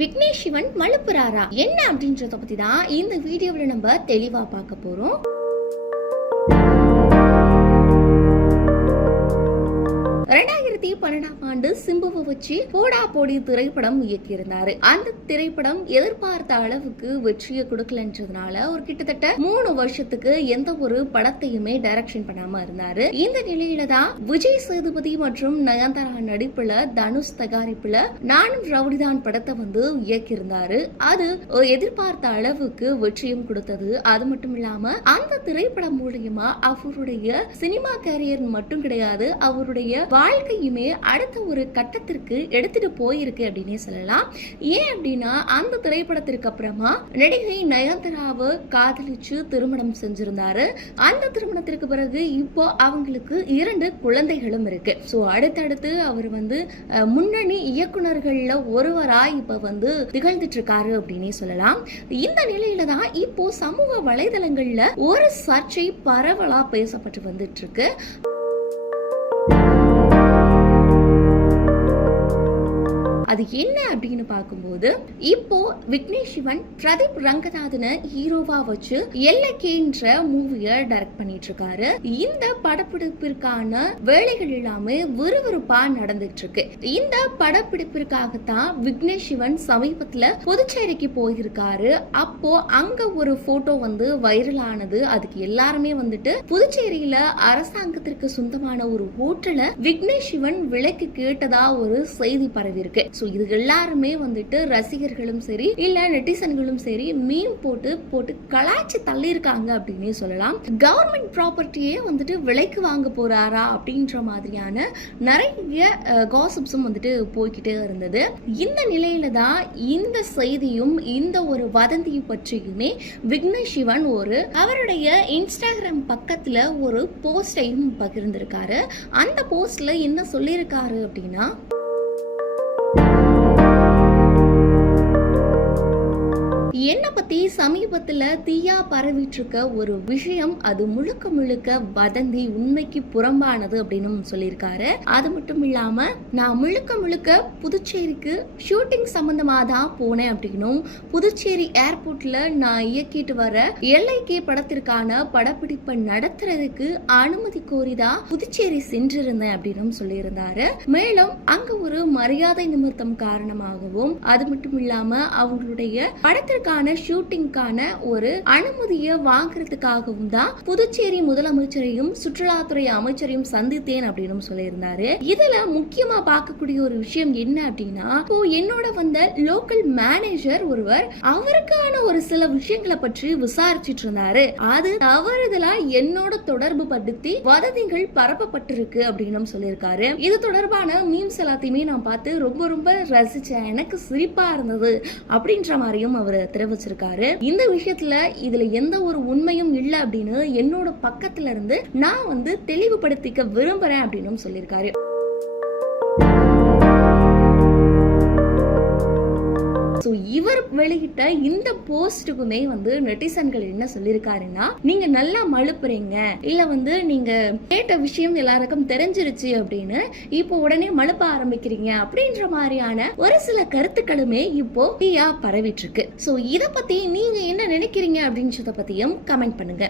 விக்னேஷ் சிவன் மழுப்புறாரா என்ன அப்படின்றத பத்தி தான் இந்த வீடியோவில் நம்ம தெளிவா பார்க்க போறோம். 2012ஆம் ஆண்டு சிம்புவை வச்சு போடா போடி திரைப்படம் இயக்கியிருந்தாரு. அந்த திரைப்படம் எதிர்பார்த்த அளவுக்கு வெற்றியை கொடுக்கலன்றதுனால ஒரு கிட்டத்தட்ட 3 வருஷத்துக்கு எந்த ஒரு படத்தையுமே டைரக்ஷன் பண்ணாம இருந்தாரு. இந்த நிலையில தான் விஜய் சேதுபதி மற்றும் நயன்தாரா நடிப்புல தனுஷ் தயாரிப்புல நானும் ரவுடிதான் படத்தை இயக்கியிருந்தாரு. அது எதிர்பார்த்த அளவுக்கு வெற்றியும் கொடுத்தது. அது மட்டும் இல்லாம அந்த திரைப்படம் மூலியமா அவருடைய சினிமா கேரியர் மட்டும் கிடையாது, அவருடைய வாழ்க்கையுமே அடுத்த ஒரு கட்டத்திற்கு எடுத்துட்டு போயிருக்கு அப்படின்னே சொல்லலாம். ஏன் அப்படின்னா அந்த திரைப்படத்திற்கு அப்புறமா நடிகை நயன்தாராவை காதலிச்சு திருமணம் செஞ்சிருந்தாரு. அந்த திருமணத்திற்கு பிறகு இப்போ அவங்களுக்கு 2 குழந்தைகளும் இருக்கு. ஸோ அடுத்தடுத்து அவர் முன்னணி இயக்குனர்கள்ல ஒருவராய் இப்ப திகழ்ந்துட்டு இருக்காரு அப்படின்னே சொல்லலாம். இந்த நிலையில தான் இப்போ சமூக வலைதளங்கள்ல ஒரு சர்ச்சை பரவலா பேசப்பட்டு வந்துட்டு இருக்கு. அது என்ன அப்படின்னு பார்க்கும்போது இப்போ விக்னேஷ் சிவன் பிரதீப் ரங்கநாதனை ஹீரோவா வச்சு எல்லைக்கேன்ற மூவியை டைரக்ட் பண்ணிட்டு இருக்காரு. இந்த படப்பிடிப்பிற்கான வேலைகள் எல்லாமே விறுவிறுப்பா நடந்துட்டு இருக்கு. இந்த படப்பிடிப்பிற்காகத்தான் விக்னேஷ் சிவன் சமீபத்துல புதுச்சேரிக்கு போயிருக்காரு. அப்போ அங்க ஒரு போட்டோ வைரல் ஆனது. அதுக்கு எல்லாருமே புதுச்சேரியில அரசாங்கத்திற்கு சொந்தமான ஒரு ஹோட்டல விக்னேஷ் சிவன் விலைக்கு கேட்டதா ஒரு செய்தி பரவி இருக்கு. இது எல்லாருமே ரசிகர்களும் சரி இல்ல நெட்டிசன்களும் சரி மீம் போட்டு கலாய்ச்சி தள்ளி இருக்காங்க அப்படின்னே சொல்லலாம். கவர்மெண்ட் ப்ராப்பர்ட்டியே விலைக்கு வாங்க போறாரா அப்படின்ற மாதிரியான நிறைய காசிப்ஸும் போய்கிட்டே இருந்தது. இந்த நிலையில தான் இந்த செய்தியும் இந்த ஒரு வதந்தியை பற்றியுமே விக்னேஷ் சிவன் அவருடைய இன்ஸ்டாகிராம் பக்கத்துல ஒரு போஸ்டையும் பகிர்ந்திருக்காரு. அந்த போஸ்ட்ல என்ன சொல்லியிருக்காரு அப்படின்னா, என்ன பத்தி சமீபத்துல தீயா பரவிட்டு இருக்க ஒரு விஷயம், அது முழுக்க முழுக்க வதந்தி, உண்மைக்கு புறம்பானது அப்படின்னு சொல்லியிருக்காரு. அது மட்டும் இல்லாம நான் முழுக்க புதுச்சேரிக்கு ஷூட்டிங் சம்பந்தமா தான் போனேன் அப்படின்னும், புதுச்சேரி ஏர்போர்ட்ல நான் இயக்கிட்டு வர எல்லைக்கே படத்திற்கான படப்பிடிப்பை நடத்துறதுக்கு அனுமதி கோரிதான் புதுச்சேரி சென்றிருந்தேன் அப்படின்னு சொல்லியிருந்தாரு. மேலும் அங்க ஒரு மரியாதை நிமித்தம் காரணமாகவும், அது மட்டும் இல்லாம அவங்களுடைய படத்திற்கான ஷூட்டிங்கான ஒரு அனுமதியை வாங்குறதுக்காகவும் தான் புதுச்சேரி முதலமைச்சரையும் சுற்றுலாத்துறை அமைச்சரையும் சந்தித்தேன் அப்படின்னு சொல்லியிருந்தாரு. இதுல முக்கியமா பார்க்கக்கூடிய ஒரு விஷயம் என்ன அப்படின்னா, இப்போ என்னோட லோக்கல் மேனேஜர் ஒருவர் அவருக்கான ஒரு சில விஷயங்களை பற்றி விசாரிச்சிட்டு இருந்தாரு. அது தவறுதலா என்னோட தொடர்பு படுத்தி வதந்திகள் பரப்பப்பட்டிருக்கு அப்படின்னு சொல்லியிருக்காரு. இது தொடர்பான மீம்ஸ் எல்லாத்தையுமே நான் பார்த்து ரொம்ப ரசிச்சேன், எனக்கு சிரிப்பா இருந்தது அப்படின்ற மாதிரியும் அவர் தெரிவிச்சிருக்காரு. இந்த விஷயத்துல இதுல எந்த ஒரு உண்மையும் இல்ல அப்படின்னு என்னோட பக்கத்துல இருந்து நான் தெளிவுபடுத்திக்க விரும்புறேன் அப்படின்னு சொல்லியிருக்காரு. இவர் வெளியிட்ட இந்த போஸ்டுக்குமே நெட்டிசன்கள் என்ன சொல்லியிருக்காருன்னா, நீங்க நல்லா மழுப்புறீங்க, இல்ல நீங்க கேட்ட விஷயம் எல்லாருக்கும் தெரிஞ்சிருச்சு அப்படின்னு இப்போ உடனே மழுப்ப ஆரம்பிக்கிறீங்க அப்படின்ற மாதிரியான ஒரு சில கருத்துக்களுமே இப்போ பரவிட்டு இருக்கு. சோ இத பத்தி நீங்க என்ன நினைக்கிறீங்க அப்படின்றத பத்தியும் கமெண்ட் பண்ணுங்க.